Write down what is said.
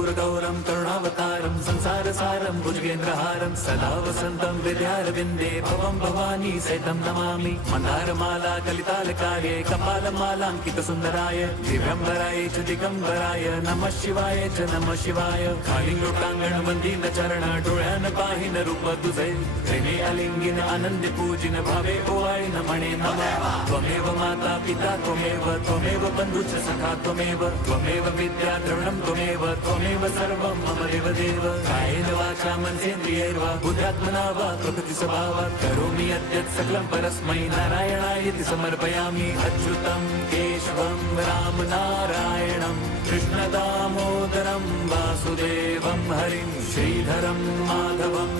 कर्पूरगौरं करुणावतारं संसारसारं भुजगेन्द्रहारं सदा वसन्तं हृदयारविन्दे भवं भवानी सहितं नमामि। मन्दारमाला कलितालकार्ये कपालमालाङ्कितसुन्दराय दिव्यम्बराय च दिगम्बराय नमः शिवाय च नमः शिवाय। कालिङ्गोटाङ्गण वन्दीन चरण डोळ्यान पाहिन रूप तुझे प्रेमे अलिंगिन आनंद पूजिन भावे ओवाळीन म्हणे नमः। त्वमेव माता पिता त्वमेव बन्धुश्च सखा त्वमेव विद्या द्रविणं त्वमेव सर्वं मम देव। कायेन वाचा मनसेन्द्रियैर्वा बुद्ध्यात्मना वा प्रकृति स्वभावात् करोमि यद्यत् सकलं परस्मै नारायणायति समर्पयामि। अच्युतं केशवं राम नारायणं कृष्ण दामोदरं वासुदेवं हरिं श्रीधरं माधवं